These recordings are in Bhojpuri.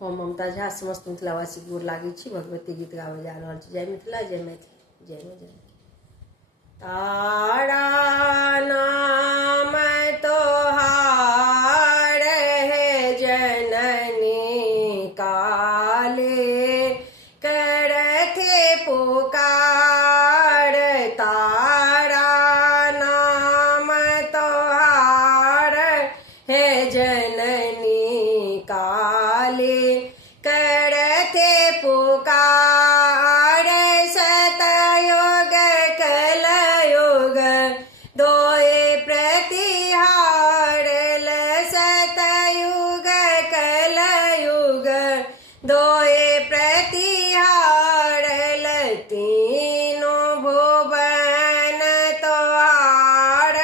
हम ममता झा समस्त मिथिलावासी गोर लागे छी। भगवती गीत गावे जा रहल छी। जय मिथिला, जय मैथिली, जय जय। तारा नाम तोहार है जननी, काले करथे पुकार। तारा नाम तोहार है जननी, काले करथे पुकार। सतयुग कलयुग दोए प्रतिहार, सतयुग कलयुग दोए प्रतिहार। तीनों भुवन तोहार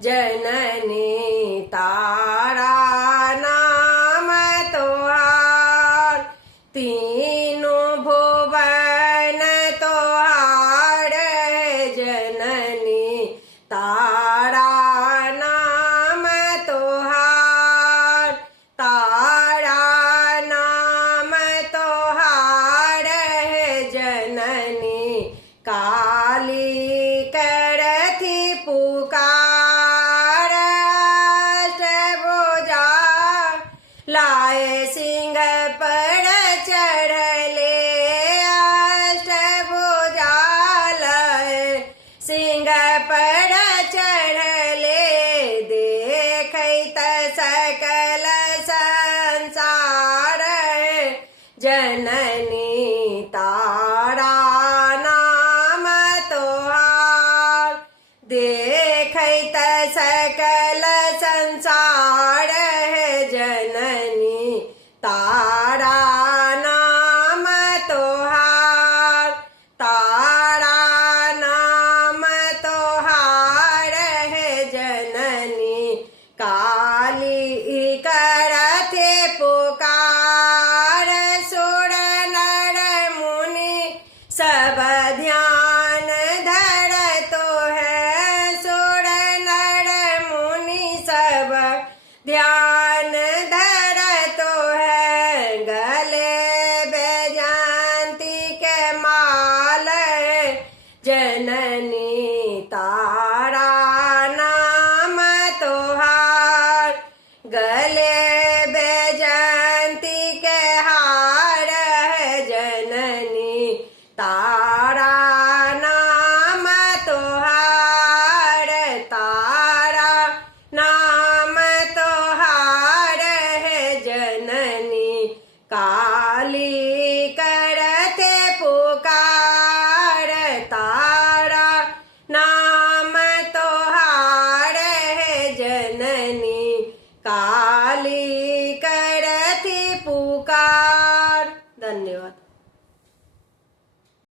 जननी, तारा नाम तोहार। तीनों भुवन तोहार जननी, तारा नाम तोहार। तारा नाम तोहार जननी, काली करथी पुकार। अष्टभुजा लाए सिंह पर चढ़ले, अष्टभुजा लाए सिंह पर चढ़ले। देखैत सकल संसार जननी, तारा नाम तोहार। देखैत सकल संसार जननी, तारा नाम तोहार। तारा नाम तोहार जननी, काली करथे पुकार। सुर नर मुनि सब ध्यान धर तो है, सुर नर मुनि सब ध्यान धर तो है। गले बैजयंती के माल जननी, तारा नाम तोहार। गले बैजयंती के हार जननी, तारा नाम तोहार। तारा नाम तोहार जननी, काली करथे पुकार। तारा नाम तोहार जननी, काली करथी पुकार। धन्यवाद।